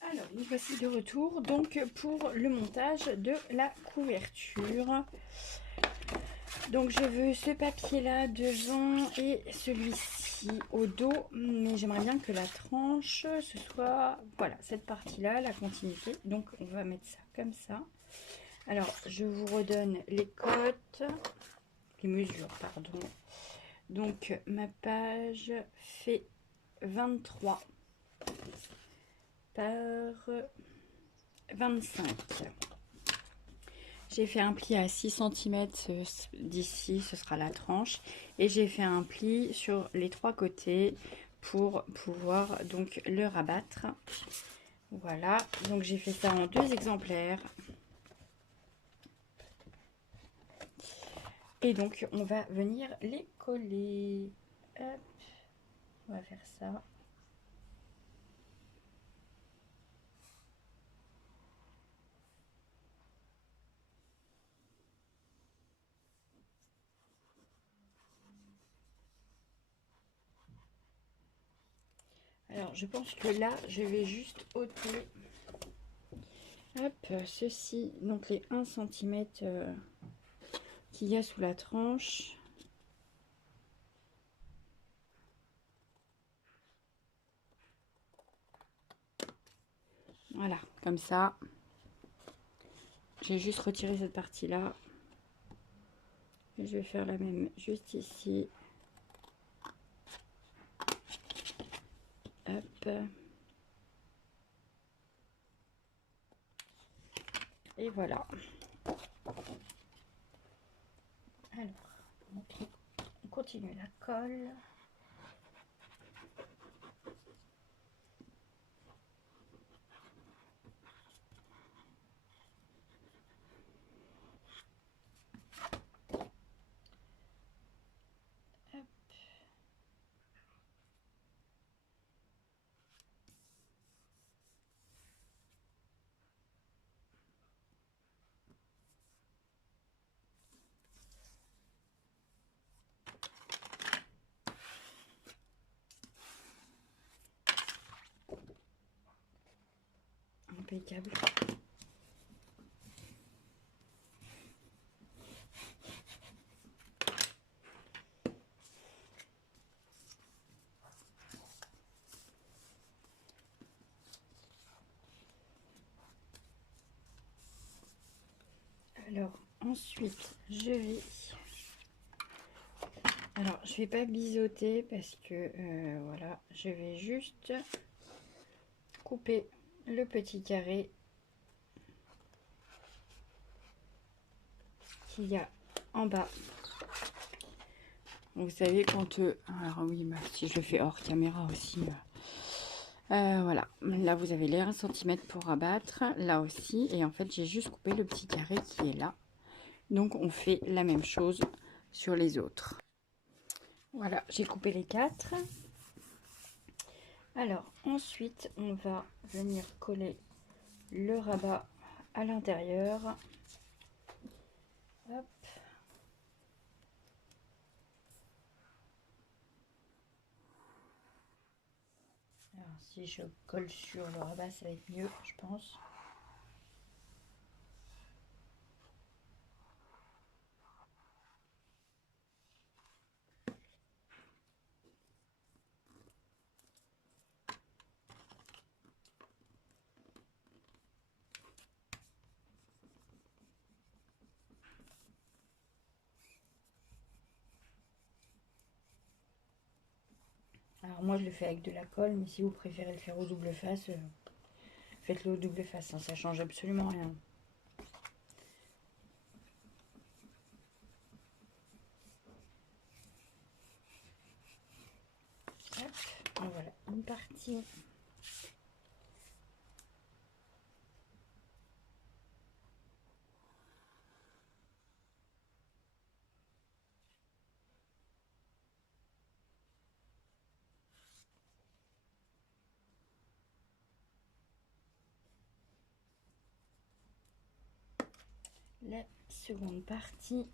Alors, nous voici de retour donc pour le montage de la couverture. Donc je veux ce papier là devant et celui-ci au dos, mais j'aimerais bien que la tranche ce soit, voilà, cette partie là, la continuité. Donc on va mettre ça comme ça. Alors je vous redonne les cotes, les mesures, pardon. Donc ma page fait 23 par 25. J'ai fait un pli à 6 cm d'ici, ce sera la tranche. Et j'ai fait un pli sur les trois côtés pour pouvoir donc le rabattre. Voilà, donc j'ai fait ça en 2 exemplaires. Et donc on va venir les coller. Hop, on va faire ça. Alors je pense que là je vais juste ôter hop, ceci, donc les 1 cm qu'il y a sous la tranche. Voilà, comme ça. J'ai juste retiré cette partie là. Et je vais faire la même juste ici. Hop. Et voilà. Alors, on continue la colle. Hop. Impeccable. Alors, ensuite, je vais... Alors, je vais pas biseauter parce que, voilà, je vais juste couper le petit carré qu'il y a en bas. Vous savez quand... alors oui, bah, si je le fais hors caméra aussi... voilà, là vous avez les 1 cm pour rabattre, là aussi, et en fait j'ai juste coupé le petit carré qui est là. Donc on fait la même chose sur les autres. Voilà, j'ai coupé les 4. Alors ensuite on va venir coller le rabat à l'intérieur. Hop. Alors si je colle sur le rabat ça va être mieux je pense. Alors moi je le fais avec de la colle, mais si vous préférez le faire au double face, faites-le au double face, hein, ça change absolument rien. Hop, voilà une partie. La seconde partie.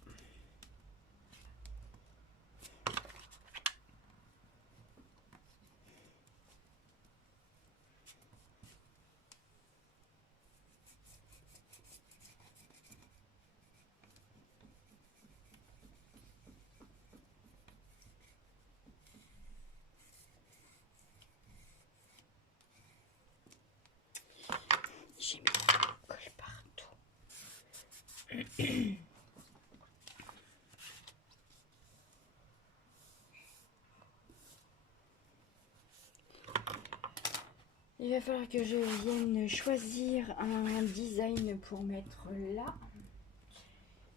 Il va falloir que je vienne choisir un design pour mettre là.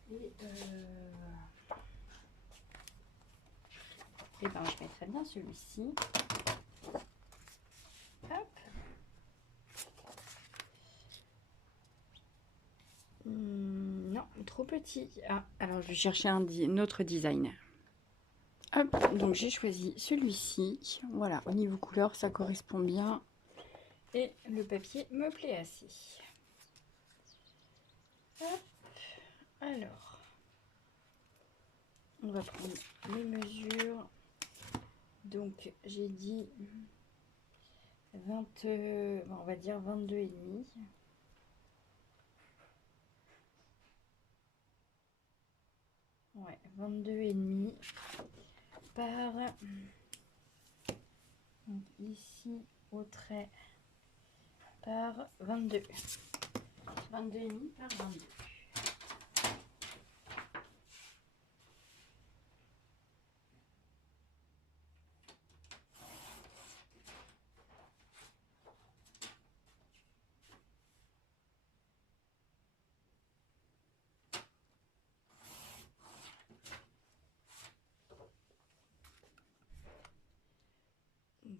Et ben je mettrai bien celui-ci. Hop. Non, trop petit. Ah, alors je vais chercher un autre design. Hop, donc j'ai choisi celui-ci. Voilà, au niveau couleur, ça correspond bien. Et le papier me plaît assez. Hop. Alors, on va prendre les mesures. Donc j'ai dit 20, on va dire 22 et demi. Ouais, 22 et demi par, donc ici au trait, par 22. 22 et demi par 22.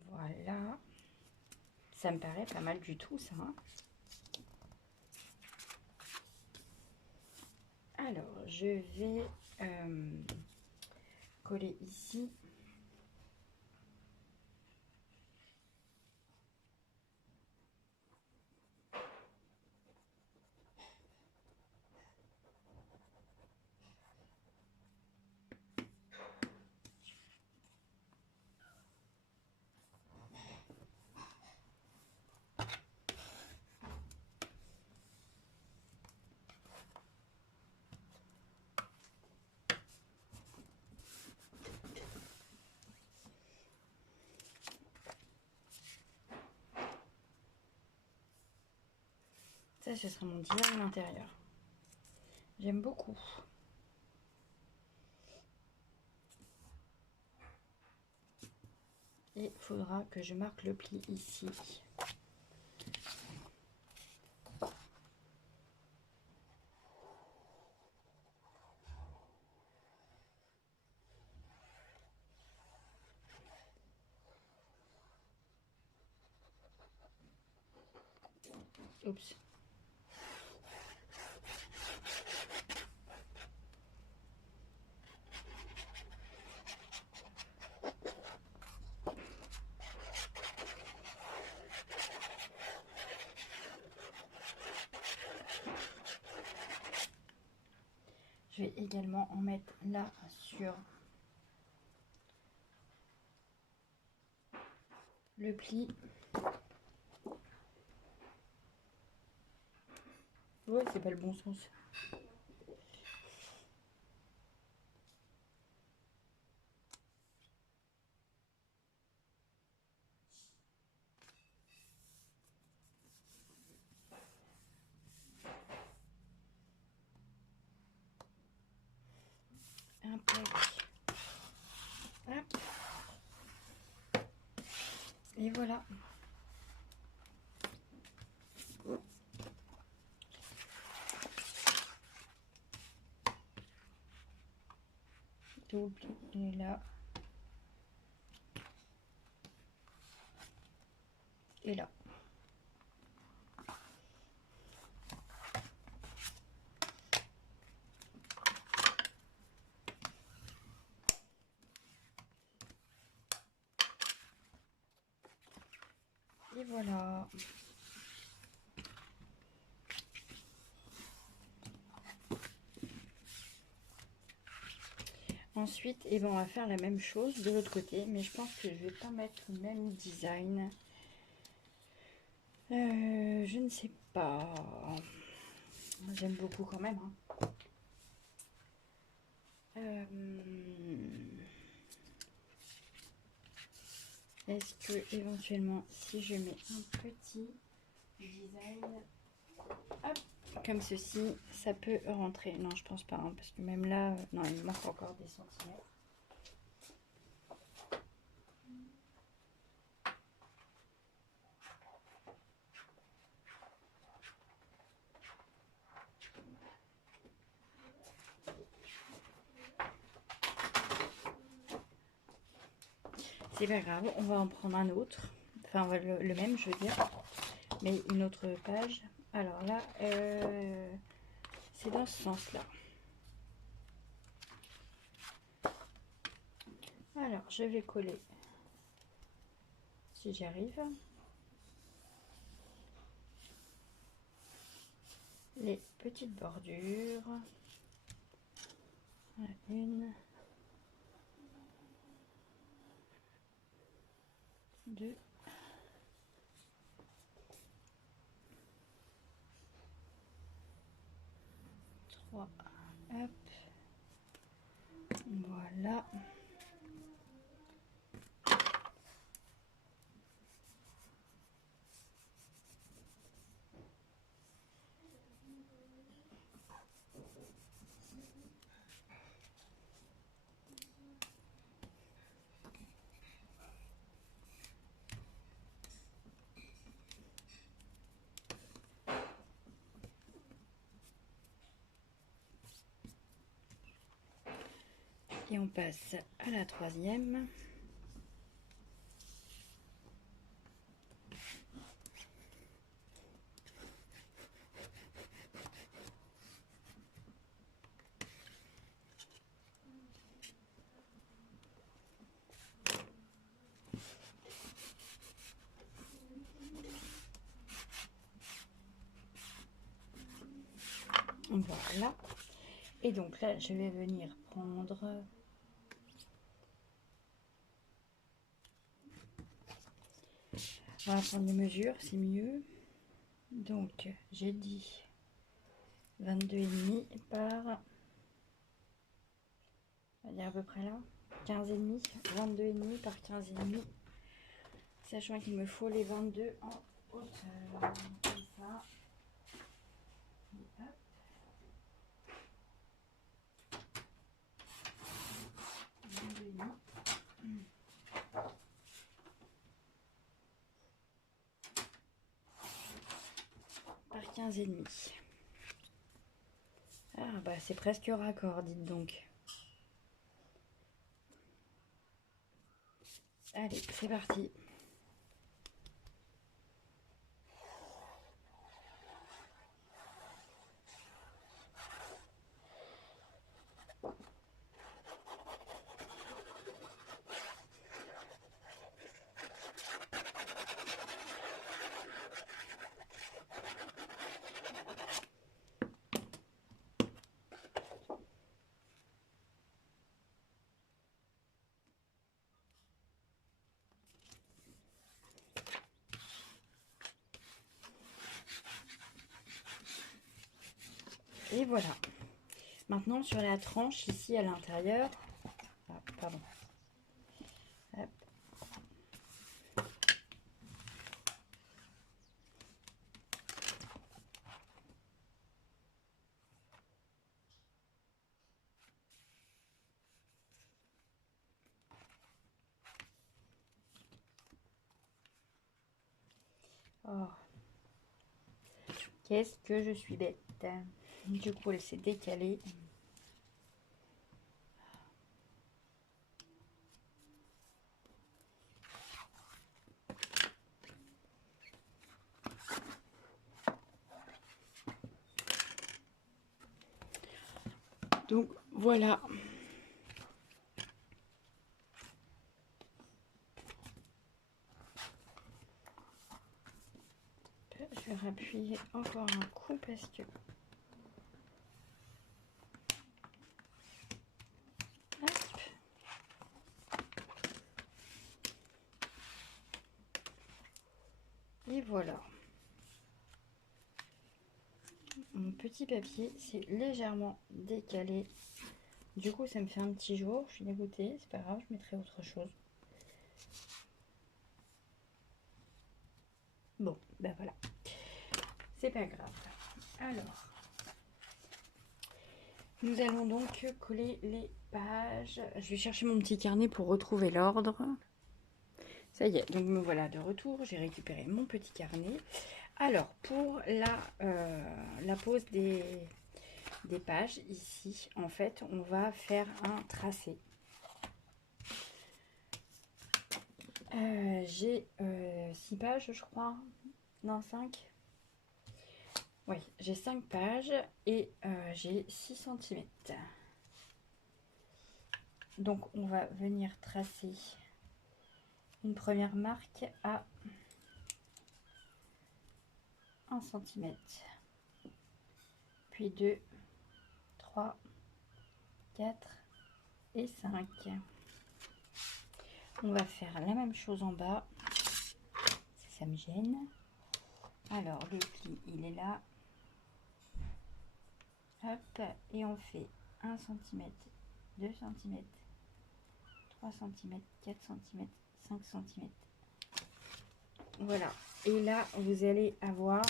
Voilà, ça me paraît pas mal du tout ça, hein. Alors je vais coller ici. Ça, ce sera mon design intérieur. J'aime beaucoup. Et il faudra que je marque le pli ici. Oups. Je vais également en mettre là sur le pli. Ouais, c'est pas le bon sens. Impec. Hop. Et voilà. Double et là. Et là. Et voilà. Ensuite, eh ben, on va faire la même chose de l'autre côté, mais je pense que je vais pas mettre le même design. Je ne sais pas. J'aime beaucoup quand même, hein. Est-ce que éventuellement, si je mets un petit design, hop, comme ceci, ça peut rentrer? Non, je pense pas, hein, parce que même là, non, il manque encore des centimètres. C'est pas grave, on va en prendre un autre. Enfin, on va le même, je veux dire. Mais une autre page. Alors là, c'est dans ce sens-là. Alors, je vais coller, si j'y arrive, les petites bordures. Une, deux, trois. Hop. Voilà. Et on passe à la troisième. Voilà. Et donc là, je vais venir prendre... On va prendre les mesures, c'est mieux. Donc, j'ai dit 22,5 par... On va dire à peu près là. 15,5. 22,5 par 15,5. Sachant qu'il me faut les 22 en hauteur. Comme ça. Et hop. Par 15,5. Ah bah c'est presque raccord, dites donc. Allez, c'est parti. Et voilà. Maintenant sur la tranche ici à l'intérieur. Ah, pardon. Hop. Oh. Qu'est-ce que je suis bête. Du coup, elle s'est décalée. Donc, voilà. Je vais rappuyer encore un coup parce que... Hop. Et voilà. Mon petit papier s'est légèrement décalé. Du coup, ça me fait un petit jour. Je suis dégoûtée. C'est pas grave, je mettrai autre chose. Bon, ben voilà. C'est pas grave. Alors, nous allons donc coller les pages. Je vais chercher mon petit carnet pour retrouver l'ordre. Ça y est, donc me voilà de retour. J'ai récupéré mon petit carnet. Alors, pour la pose des pages, ici, en fait, on va faire un tracé. J'ai 6 pages, je crois. Non, 5. Oui, j'ai 5 pages et j'ai 6 centimètres. Donc, on va venir tracer une première marque à 1 cm. Puis 2, 3, 4 et 5. On va faire la même chose en bas. Si ça me gêne. Alors, le pli, il est là. Hop, et on fait 1 cm, 2 cm, 3 cm, 4 cm, 5 cm. Voilà. Et là, vous allez avoir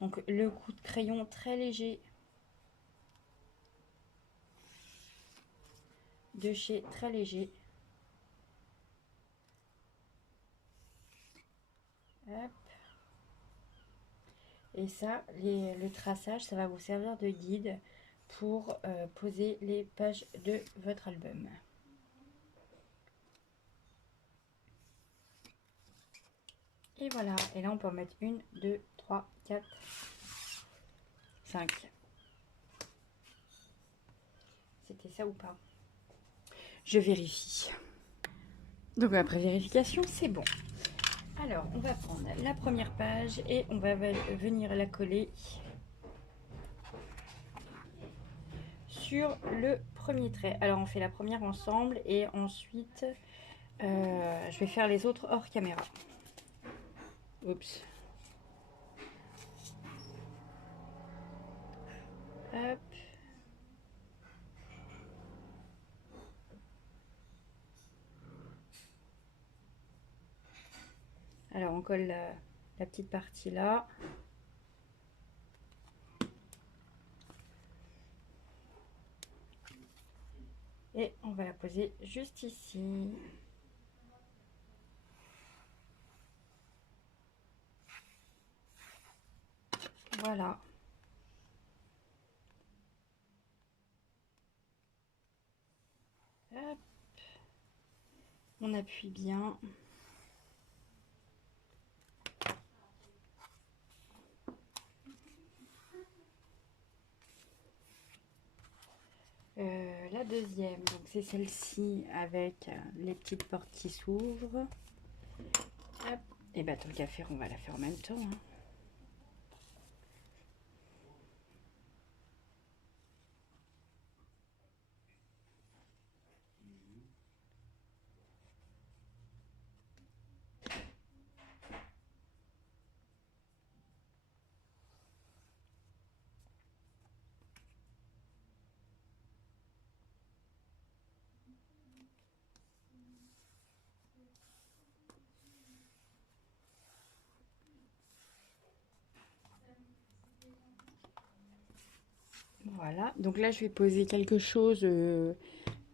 donc le coup de crayon très léger de chez Très Léger. Hop. Et ça, le traçage, ça va vous servir de guide pour poser les pages de votre album. Et voilà. Et là, on peut en mettre 1, 2, 3, 4, 5. C'était ça ou pas? Je vérifie. Donc après vérification, c'est bon. Alors, on va prendre la première page et on va venir la coller sur le premier trait. Alors, on fait la première ensemble et ensuite, je vais faire les autres hors caméra. Oups. Hop. Alors, on colle la petite partie là. Et on va la poser juste ici. Voilà. Hop. On appuie bien. La deuxième, donc c'est celle-ci avec les petites portes qui s'ouvrent. Hop. Et bah tant qu'à faire, on va la faire en même temps. Hein. Voilà, donc là je vais poser quelque chose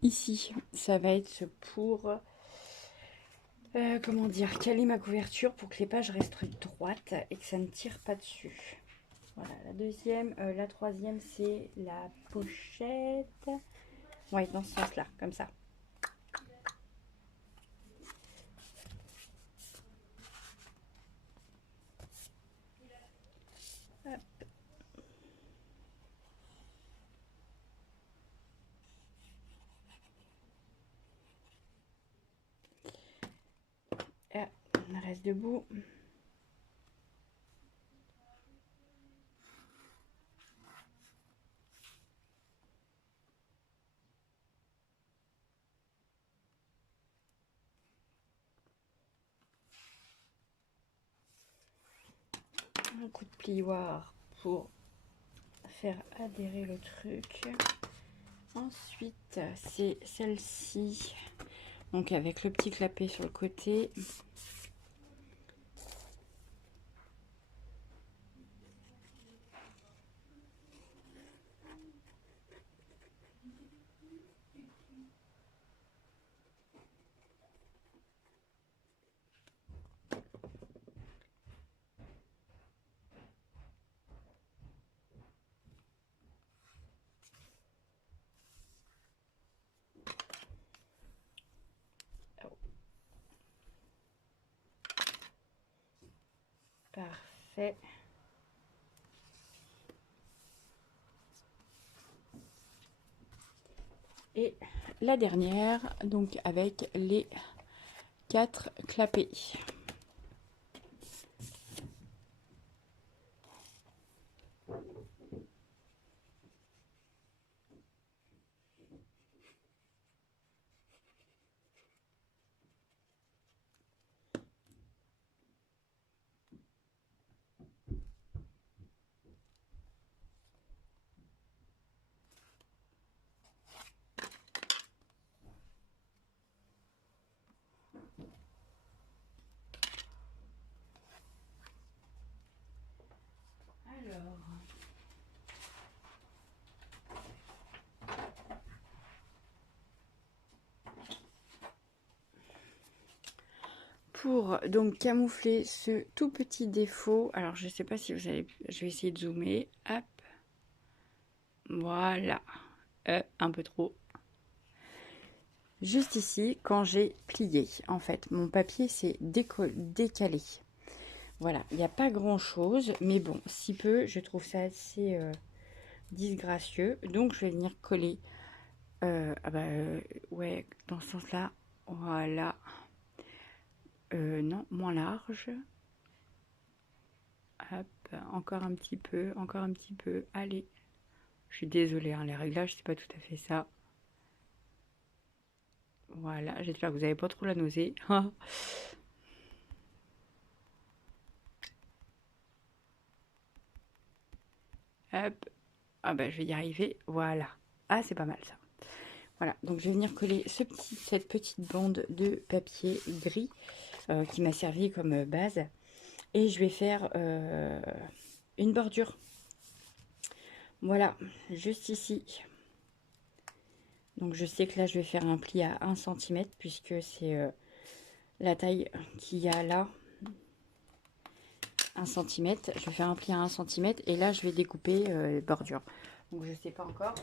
ici. Ça va être pour, comment dire, caler ma couverture pour que les pages restent droites et que ça ne tire pas dessus. Voilà, la deuxième, la troisième c'est la pochette. Ouais, dans ce sens-là, comme ça. Hop. Ah, on reste debout. Un coup de plioir pour faire adhérer le truc. Ensuite, c'est celle-ci. Donc avec le petit clapet sur le côté. Parfait. Et la dernière, donc avec les 4 clapets. Pour donc camoufler ce tout petit défaut, alors je sais pas si vous allez, je vais essayer de zoomer, hop, voilà, un peu trop. Juste ici, quand j'ai plié, en fait, mon papier s'est décalé. Voilà, il n'y a pas grand chose, mais bon, si peu, je trouve ça assez disgracieux. Donc, je vais venir coller, ouais, dans ce sens-là, voilà. Non, moins large. Hop, encore un petit peu, encore un petit peu. Allez, je suis désolée, hein, les réglages, c'est pas tout à fait ça. Voilà, j'espère que vous n'avez pas trop la nausée. Hop, ah bah je vais y arriver, voilà. Ah, c'est pas mal ça. Voilà, donc je vais venir coller cette petite bande de papier gris qui m'a servi comme base. Et je vais faire une bordure. Voilà, juste ici. Donc je sais que là, je vais faire un pli à 1 cm puisque c'est la taille qu'il y a là. 1 cm. Je vais faire un pli à 1 cm et là, je vais découper bordure. Donc je sais pas encore.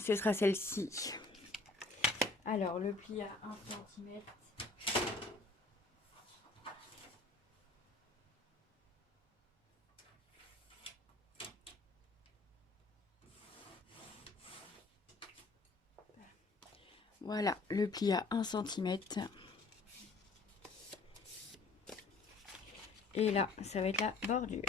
Ce sera celle-ci. Alors, le pli à 1 cm. Voilà, le pli à 1 cm. Et là, ça va être la bordure.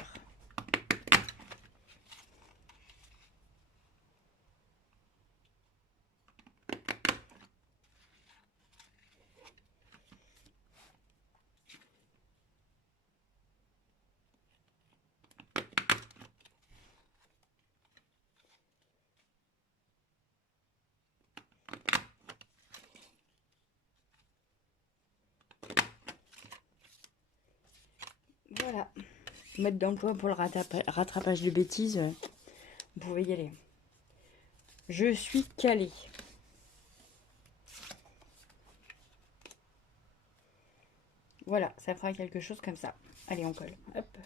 Voilà. Mode d'emploi pour le rattrapage de bêtises. Vous pouvez y aller. Je suis calée. Voilà, ça fera quelque chose comme ça. Allez, on colle. Hop.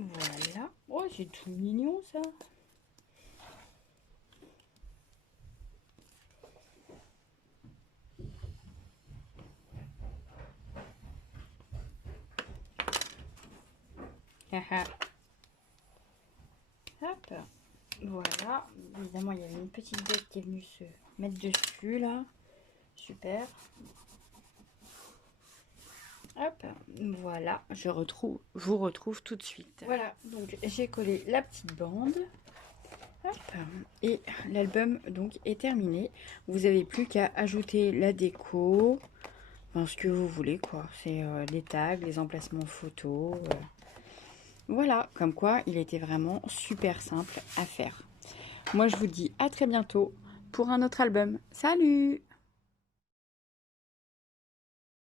Voilà. Oh, c'est tout mignon ça. Hop. Voilà. Évidemment, il y avait une petite bête qui est venue se mettre dessus là. Super. Hop, voilà, vous retrouve tout de suite. Voilà, donc j'ai collé la petite bande. Hop, et l'album donc est terminé. Vous n'avez plus qu'à ajouter la déco, enfin, ce que vous voulez quoi. C'est les tags, les emplacements photos. Voilà, comme quoi il était vraiment super simple à faire. Moi je vous dis à très bientôt pour un autre album. Salut!